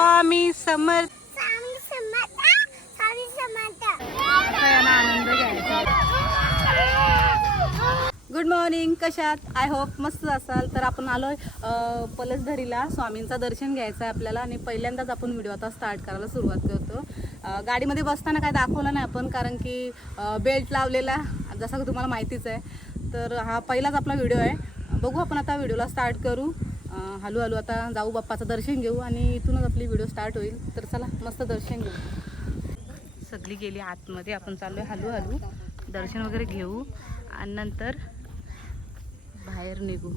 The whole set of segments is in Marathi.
स्वामी समर्थ. स्वामी समर्थ. स्वामी समर्थ. असा यांना आनंद घ्यायचा गुड मॉर्निंग कशात आय होप मस्त असाल. तर आपण आलोय अ, पलसधरीला. स्वामींचं दर्शन घ्यायचं आहे आपल्याला आणि पहिल्यांदाच आपण व्हिडिओ आता स्टार्ट करायला सुरुवात करतो. गाडीमध्ये बसताना काय दाखवलं नाही आपण कारण की बेल्ट लावलेला. जसं की तुम्हाला माहितीच आहे. तर हा पहिलाच आपला व्हिडिओ आहे. बघू आपण आता व्हिडिओला स्टार्ट करू. अ, हळू हळू आता जाऊ बाप्पाचं दर्शन घेऊ आणि इथूनच आपली व्हिडिओ स्टार्ट होईल. तर चला मस्त दर्शन घेऊ. सगळी गेली आतमध्ये आपण चाललोय हळू हळू दर्शन वगैरे घेऊ आणि नंतर बाहेर निघू.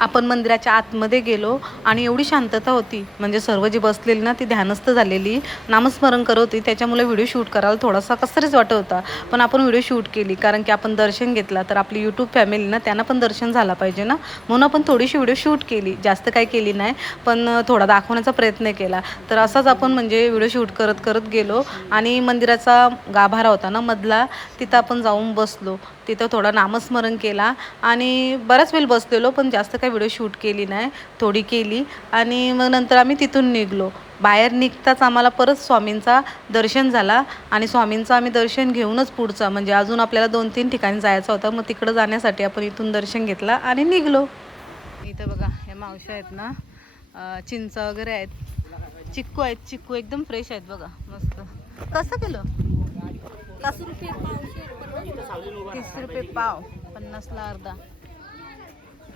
आपण मंदिराच्या आतमध्ये गेलो आणि एवढी शांतता होती. म्हणजे सर्व जी बसलेली ना ती ध्यानस्थ झालेली. नामस्मरण करत होती. त्याच्यामुळे व्हिडिओ शूट करायला थोडासा कसरीच वाटत होता. पण आपण व्हिडिओ शूट केली. कारण की आपण दर्शन घेतला तर आपली यूट्यूब फॅमिली ना त्यांना पण दर्शन झाला पाहिजे ना. म्हणून आपण थोडीशी व्हिडिओ शूट केली. जास्त काही केली नाही. पण थोडा दाखवण्याचा प्रयत्न केला. तर असाच आपण म्हणजे व्हिडिओ शूट करत करत गेलो. आणि मंदिराचा गाभारा होता ना मधला तिथं आपण जाऊन बसलो. तिथं थोडं नामस्मरण केला. आणि वेळ बसलेलो पण जास्त काही व्हिडिओ शूट केली नाही थोडी केली. आणि मग नंतर आम्ही तिथून निघलो. बाहेर निघताच आम्हाला परत स्वामींचा दर्शन झाला. आणि स्वामींचं आम्ही दर्शन घेऊनच पुढचं म्हणजे अजून आपल्याला दोन तीन ठिकाणी जायचं होतं मग तिकडं जाण्यासाठी आपण इथून दर्शन घेतला आणि निघलो. इथं बघा हे मावशा आहेत ना चिंच वगैरे आहेत. चिक्कू आहेत चिक्कू एकदम फ्रेश आहेत बघा मस्त. कसं किलो? तीस रुपये पाव पन्नासला अर्धा.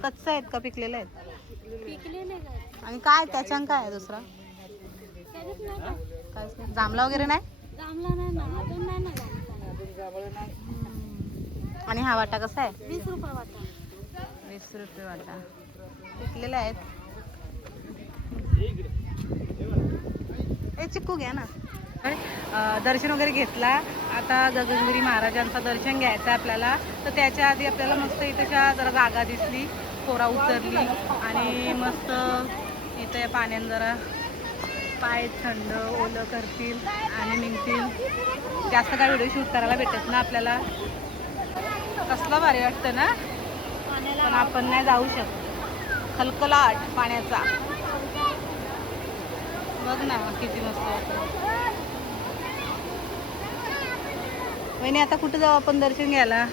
कच्चा आहेत का? पिकलेले आहेत? आणि काय त्याच्यान काय आहे दुसरा? काय जांभला वगैरे नाही? आणि हा वाटा कसा आहे? वीस रुपये वाटा. वीस रुपये वाटा. पिकलेले आहेत. ए चिक्कू घ्या ना. दर्शन वगैरे घेतला. आता गगनगिरी महाराजांचं दर्शन घ्यायचं आहे आपल्याला. तर त्याच्या आधी आपल्याला मस्त इथेच्या जरा जागा दिसली. पोरा उतरली. आणि मस्त इथे पाण्यानं जरा पाय थंड ओलं करतील आणि निघतील. जास्त काय व्हिडिओ शूट करायला भेटत ना आपल्याला. कसलं भारी वाटतं ना? पण आपण नाही जाऊ शकत. खलकलाट पाण्याचा. बघ ना किती मस्त वाटतं. वहिनी आता कुठं जाऊ आपण दर्शन घ्यायला?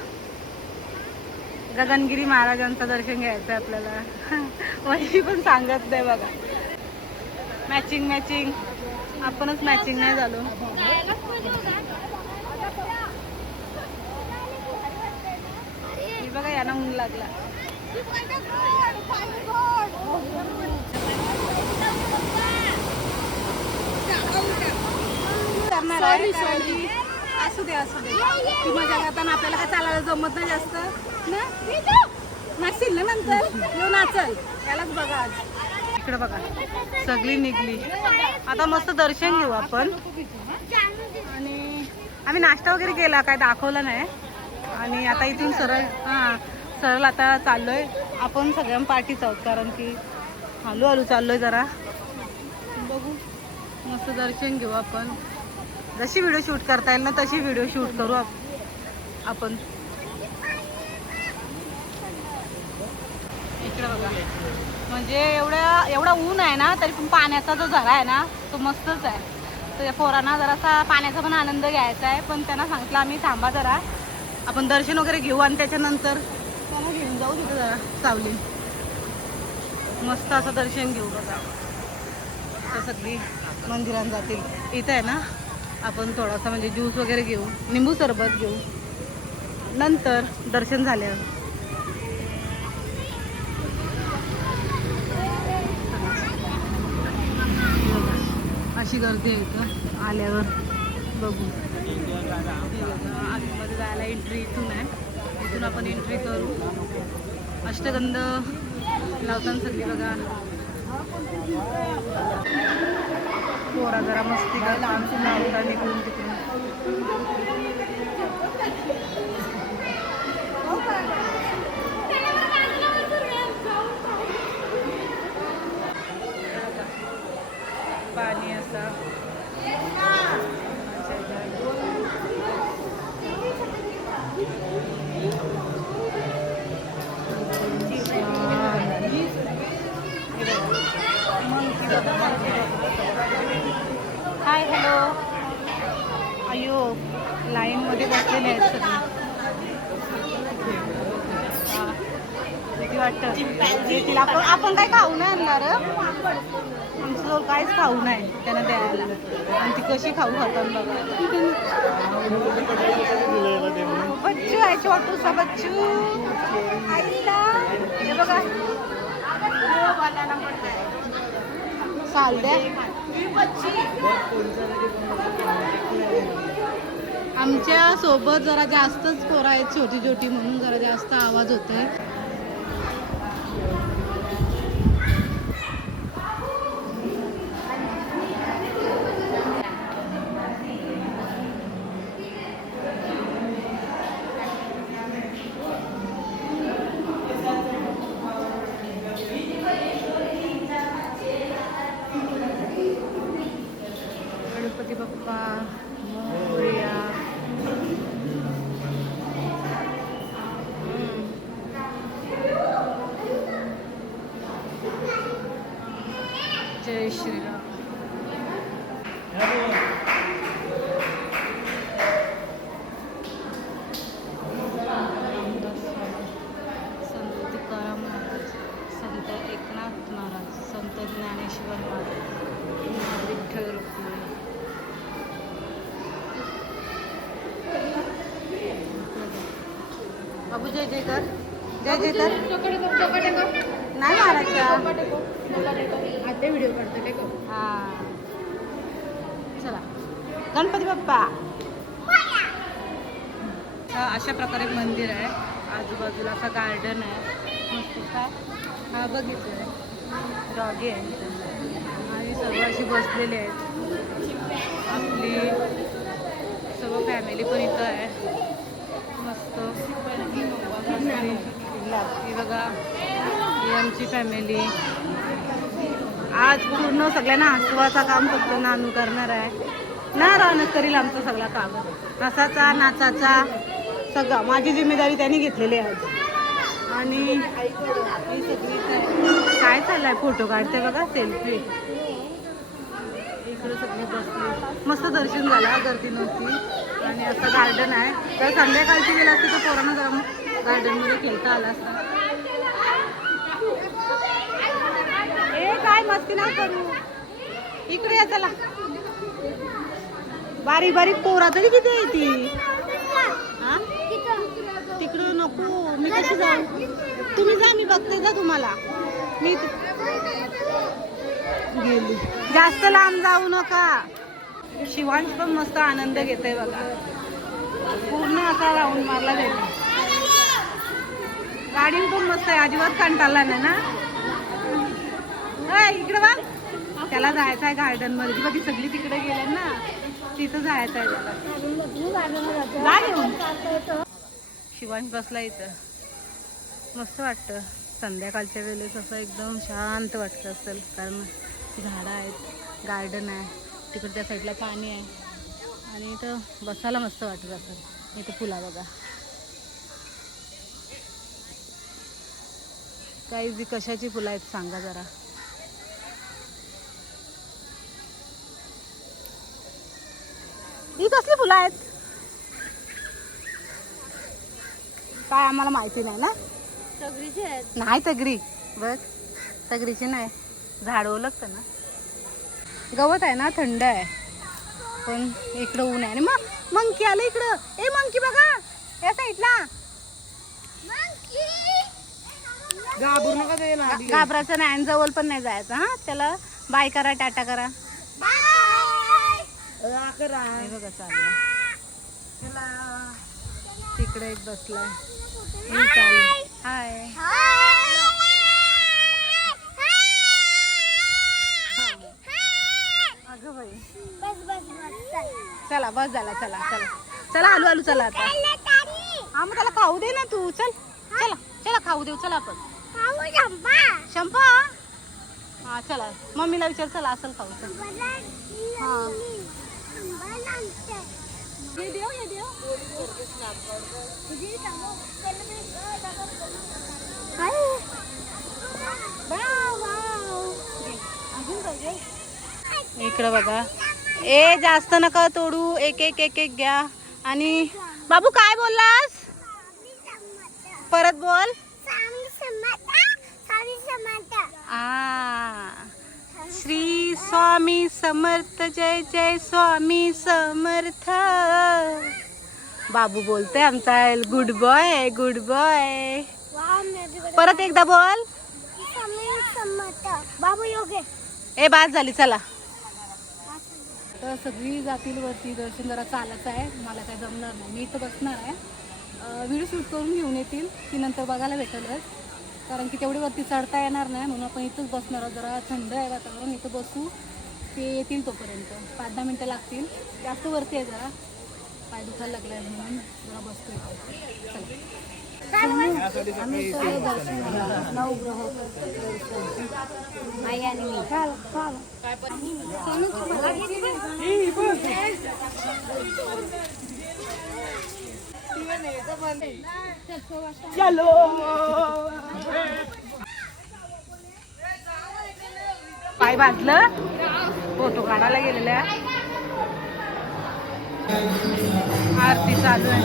गगनगिरी महाराजांचं दर्शन घ्यायचं आपल्याला. वहिनी पण सांगत नाही बघा. मॅचिंग मॅचिंग आपणच मॅचिंग नाही झालो. बघा यांना ऊन लागला. करणार आहे असू दे असू दे. ती मजा करताना आपल्याला काय चालायला जमत नाही जास्त. ना? नाचशील ना नंतर? येऊ नाचल. त्यालाच बघा आज. इकडे बघा. सगळी निघली. आता मस्त दर्शन घेऊ आपण. आणि आम्ही नाश्ता वगैरे केला काय दाखवलं नाही. आणि आता इथून सरळ हां सरळ आता चाललोय. आपण सगळ्या पार्टीच आहोत कारण की हलू हळू चाललोय जरा. बघू. मस्त दर्शन घेऊ आपण. जशी व्हिडिओ शूट करता येईल ना तशी व्हिडिओ शूट करू आपण. इकडे बघा. म्हणजे एवढ्या एवढा ऊन आहे ना तरी पण पाण्याचा जो झरा आहे ना तो मस्तच आहे. तर या पोरांना जरासा पाण्याचा पण आनंद घ्यायचा आहे. पण त्यांना सांगितलं आम्ही थांबा जरा. आपण दर्शन वगैरे घेऊ आणि त्याच्यानंतर त्यांना घेऊन जाऊ तिथं जरा सावली. मस्त असं दर्शन घेऊ बघा. तर सगळी मंदिरात जातील. इथं आहे ना? आपण थोडासा म्हणजे ज्यूस वगैरे घेऊ निंबू सरबत घेऊ. नंतर दर्शन झाल्यावर. अशी गर्दी आहे इथं. आल्यावर बघू. आतमध्ये जायला एंट्री इथून आहे. इथून आपण एंट्री करू. अष्टगंध लावताना सगळी बघा. पोरा जरा मस्ती करतात लावता निघून तिकडून. पाणी असं monkey बघा, monkey बघा. हाय हॅलो अयो लाईन मध्ये बसलेले आहेत सगळे हा. आपण आपण काय खाऊ नाही आणणार आमचं काहीच खाऊ नाही त्यांना द्यायला. आणि ती कशी खाऊ खातात बघा. बच्चू आहे छोटूसा बच्चू. आईला. हे बघा. चाल द्या आमच्यासोबत जरा जास्तच पोरं आहेत छोटी छोटी म्हणून जरा जास्त आवाज होतोय. गणपती बाप्पा मोरया हम्म. बाबू जय जयकर. जय जयकर. नाही मारायचा. आता व्हिडिओ काय हा. चला. गणपती बाप्पा. हा, अशा प्रकारे मंदिर आहे. आजूबाजूला असा गार्डन आहे. मस्त हा बघितलं आहे डॉगी आहे. आणि सर्व अशी बसलेली आहेत. आपली सर्व फॅमिली पण इथं आहे. ही बघा ही आमची फॅमिली आज पूर्ण सगळ्यांना हसवाचा काम फक्त नानू करणार आहे. ना राहणं करील आमचं सगळा काम. हसाचा नाचाचा सगळा. माझी जिम्मेदारी त्यांनी घेतलेली आहे आज. आणि ही सगळी काय- काय आहे फोटो काढते बघा सेल्फी इकडे सगळे बसले. मस्त दर्शन झालं गर्दी नव्हती आणि असं गार्डन आहे. तर संध्याकाळची गेला असते तर पोरांना जरा गार्डनमध्ये खेळता आला असता. ए काय मस्ती ना करू. इकडे या चला. बारीक बारीक पोरा तरी किती आहे ती? हा? तिकडं नको मी कशी जाऊ. तुम्ही जा मी बघते जा तुम्हाला. मी गेली. जास्त लांब जाऊ नका. शिवांश पण मस्त आनंद घेते बघा. पूर्ण असा राऊंड मारला गेला. गाडी पण मस्त आहे. अजिबात कंटाळला नाही ना? इकडे बघ. त्याला जायचं आहे गार्डनमध्ये. बघ ती सगळी तिकडे गेले ना. तिथं जायचं आहे शिवान शिवांश बसला इथं. मस्त वाटतं. संध्याकाळच्या वेळेस असं एकदम शांत वाटतं असेल. कारण झाडं आहेत गार्डन आहे. तिकडच्या साईडला पाणी आहे. आणि इथं बसायला मस्त वाटत असेल. इथं फुला बघा. काही जी कशाची फुलं आहेत सांगा जरा. ही कसली फुलं आहेत? काय आम्हाला माहिती नाही ना? सगळीचे आहेत. नाही तगरी बघ तगरीची नाही. झाड ओळखतं ना. गवत आहे ना थंड आहे. पण इकडं ऊन आहे. आणि मग मंकी आलं इकडं. ए मंकी बघा. या साईडला. घाबरू नका ते ना घा- घाबरायचं नाही आणि जवळ पण नाही जायचं हा? त्याला बाय करा टाटा करा. करा हे बघा चाललं तिकडे एक चालली हाय. अगं बाई. बस बस बस चल. चला बस झाला चला चला. चला आलू आलू चला आता. हा मग त्याला खाऊ दे ना तू. चल. चला चला खाऊ देऊ. चला आपण. शंपा हा चला. मम्मीला विचार चला असेल चल हा. इकडं बघा. ए जास्त नका तोडू. एक एक एक एक घ्या. आणि बाबू काय बोललास? परत बोल स्वामी समर्थ स्वामी समर्थ आ श्री स्वामी समर्थ जय जय स्वामी समर्थ. बाबू बोलते आमचा गुड बॉय गुड बॉय परत एकदा बोल. बाबू योगे ए बाद झाली चला. तर सगळी जातील वरती दर्शन जरा चालत आहे. मला काय जमणार नाही. मी इथं बसणार आहे. व्हिडिओ शूट करून घेऊन येतील ती नंतर बघायला भेटेलच. कारण की तेवढी वरती चढता येणार नाही म्हणून आपण इथंच बसणार आहोत. जरा थंड आहे वातावरण इथं बसू. ते येतील तोपर्यंत. पाच दहा मिनटं लागतील. जास्त वरती आहे जरा. पाय दुखायला लागलाय म्हणून जरा बसतोय. आम्ही दर्शन नवग्रह आई आणि मी पाय भाजलं. फोटो काढायला गेलेल्या. आरती चालू आहे.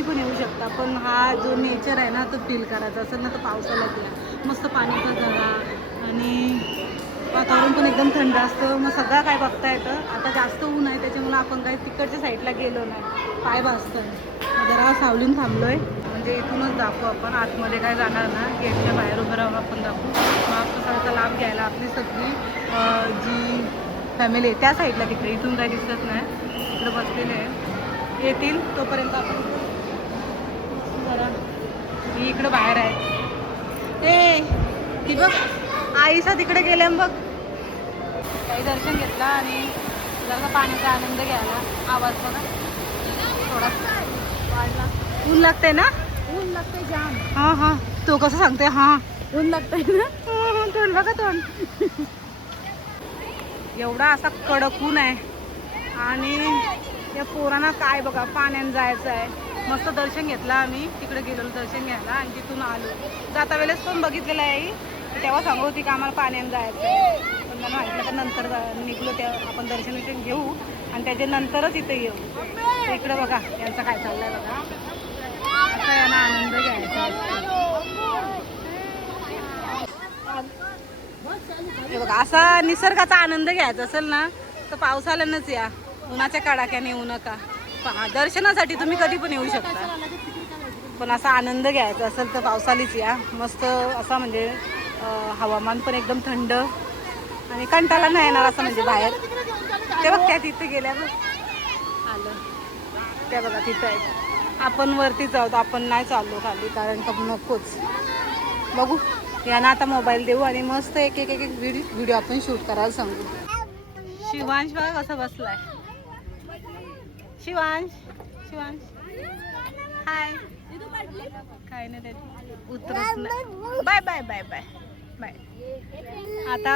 कधी पण येऊ शकता पण हा जो नेचर आहे ना तो फील करायचा. असेल ना तर पावसाळ्यात या मस्त पाण्याचा झाला आणि वातावरण पण एकदम थंड असतं. मग सगळं काय बघता येतं. आता जास्त ऊन आहे त्याच्यामुळे आपण काही तिकडच्या साईडला गेलो नाही. पाय भाजतं जरा सावलीन थांबलो आहे म्हणजे इथूनच दाखवू आपण. आतमध्ये काय जाणार ना गेटच्या बाहेर उभं राहून आपण दाखवू. महाप्रसादाचा लाभ घ्यायला आपली सगळी जी फॅमिली आहे त्या साईडला तिकडे. इथून काही दिसत नाही. इकडे बसलेले आहे. येतील तोपर्यंत आपण जरा मी इकडं बाहेर आहे. ए ती बघ. आईसा तिकडे गेल्या बघ. काही दर्शन घेतला आणि जरा पाण्याचा आनंद घ्यायला आवाज बघा. थोडा वाढला. ऊन लागतंय ना? ऊन लागतंय जाम. हा हा. तो कसं सांगते हा. ऊन लागतंय ना? हं, तोंड बघा तोंड. एवढा असा कडक ऊन आहे. आणि या पोरांना काय बघा पाण्यात जायचं आहे मस्त दर्शन घेतलं आम्ही. तिकडे गेलेलो दर्शन घ्यायला आणि तिथून आलो. जाता वेळेस पण बघितलेलं आहे. तेव्हा सांगत होती का आम्हाला पाण्याने जायचं पण मला म्हटलं का नंतर निघलो तेव्हा आपण दर्शन विशन घेऊ आणि त्याच्यानंतरच इथे येऊ. इकडं बघा यांचं काय चाललं आहे बघा. आता यांना आनंद घ्यायचा बघा असा निसर्गाचा आनंद घ्यायचा असेल ना तर पावसाळ्यानंच या. उन्हाच्या कडाक्याने येऊ नका. पहा दर्शनासाठी तुम्ही कधी पण येऊ शकता. पण असा आनंद घ्यायचा असेल तर पावसाळीच या. मस्त असा म्हणजे हवामान पण एकदम थंड आणि कंटाळा नाही येणार असं म्हणजे बाहेर. ते बघ त्या तिथे गेल्या बघ. आलं. त्या बघा तिथं आहेत. आपण वरतीच आहोत आपण नाही चाललो खाली कारण का नकोच. बघू यांना आता मोबाईल देऊ आणि मस्त एक एक एक व्हिडिओ व्हिडिओ आपण शूट करायला सांगू. शिवांश बघा कसा बसलाय. शिवांश शिवांश. हाय काय नाही त्याची उतरत नाही. Bye bye bye bye bye आता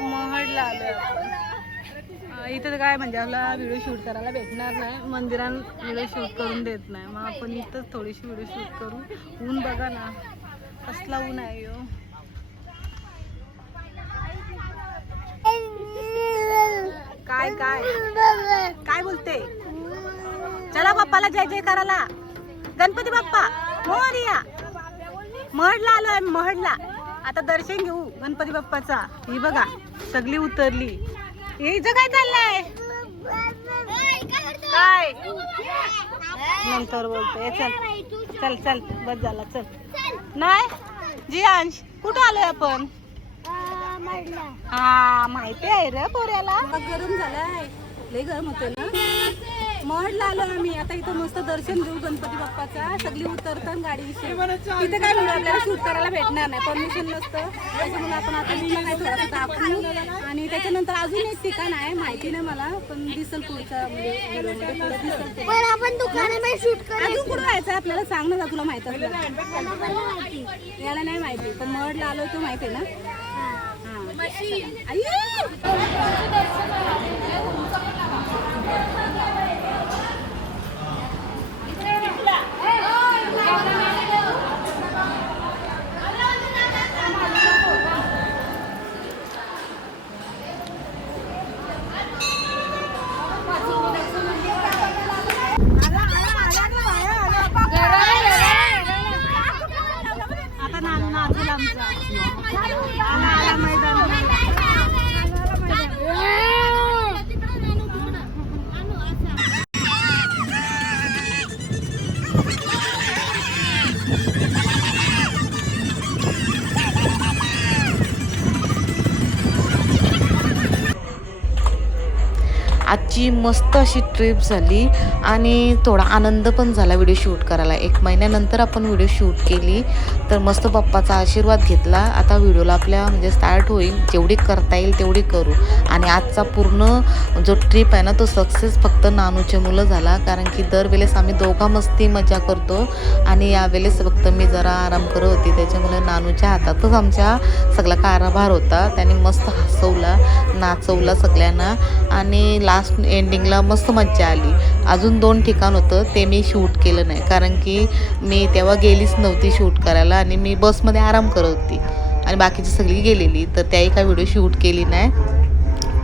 महडला आलो इथं काय म्हणजे आपला व्हिडिओ शूट करायला भेटणार नाही. मंदिरात व्हिडिओ शूट करून देत नाही. मग आपण इथंच थोडीशी व्हिडिओ शूट करू. ऊन बघा ना. कसला ऊन आहे यो. काय काय? काय बोलते? चला बाप्पाला जय जय करायला. गणपती बाप्पा मोरिया. महडला आलो आहे महडला आता दर्शन घेऊ गणपती बाप्पाचा. ही बघा सगळी उतरली. हे इथं काय चाललंय? काय? नंतर बोलतोय. चल चल चल बस झाला चल. नाही? जियांश कुठं आलोय आपण? हा माहिती आहे रे पोऱ्याला. गरम झालाय. लय गरम होते ना? महडला आलो आम्ही. आता इथं मस्त दर्शन घेऊ गणपती बाप्पाचा. सगळी उतरतात गाडीविषयी इथे काय म्हणजे आपल्याला शूट करायला भेटणार नाही. परमिशन नसतं. त्याच्यामुळे आपण आता तुला काय थोडंसं दाखवू. आणि त्याच्यानंतर अजून एक ठिकाण आहे माहिती नाही मला पण दिसल पुढच्या म्हणजे. पण आपण दुकानामध्ये शूट अजून कुठं जायचं आपल्याला सांग ना तुला माहीत असलं याला नाही माहिती पण महडला आलो तो माहिती आहे ना? हा. आई! आजची मस्त अशी ट्रिप झाली आणि थोडा आनंद पण झाला व्हिडिओ शूट करायला. एक महिन्यानंतर आपण व्हिडिओ शूट केली. तर मस्त पप्पाचा आशीर्वाद घेतला. आता व्हिडिओला आपल्या म्हणजे स्टार्ट होईल. जेवढी करता येईल तेवढी करू. आणि आजचा पूर्ण जो ट्रिप आहे ना तो सक्सेस फक्त नानूचे मुलं झाला. कारण की दरवेळेस आम्ही दोघा मस्ती मजा करतो. आणि यावेळेस फक्त मी जरा आराम करत होती. त्याच्यामुळे नानूच्या हातातच आमच्या सगळा कारभार होता. त्याने मस्त हसवला नाचवला सगळ्यांना. आणि लास्ट एंडिंगला मस्त मज्जा आली. अजून दोन ठिकाण होतं ते मी शूट केलं नाही. कारण की मी तेव्हा गेलीच नव्हती शूट करायला. आणि मी बसमध्ये आराम करत होती. आणि बाकीची सगळी गेलेली तर त्याही काय व्हिडिओ शूट केली नाही.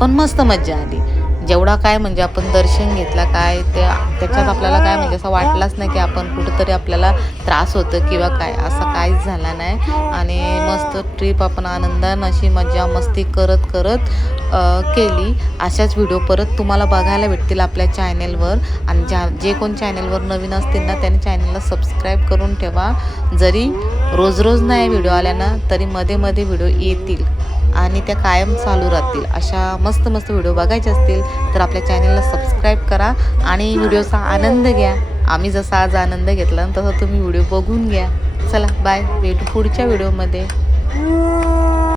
पण मस्त मज्जा आली. जेवढा काय म्हणजे आपण दर्शन घेतला काय ते त्याच्यात आपल्याला काय म्हणजे असं वाटलाच नाही की आपण कुठंतरी आपल्याला त्रास होतो किंवा काय असं काहीच झालं नाही. आणि मस्त ट्रिप आपण आनंदानं अशी मजा मस्ती करत करत केली. अशाच व्हिडिओ परत तुम्हाला बघायला भेटतील आपल्या चॅनेलवर आणि ज्या जे कोण चॅनेलवर नवीन असतील ना त्यांनी चॅनेलला सबस्क्राईब करून ठेवा. जरी रोज रोज नाही व्हिडिओ आल्या ना तरी मध्ये मध्ये व्हिडिओ येतील. आणि त्या कायम चालू राहतील. अशा मस्त मस्त व्हिडिओ बघायचे असतील तर आपल्या चॅनलला सबस्क्राईब करा आणि व्हिडिओचा आनंद घ्या. आम्ही जसा आज आनंद घेतला तसा तुम्ही व्हिडिओ बघून घ्या. चला बाय. भेटू पुढच्या व्हिडिओमध्ये.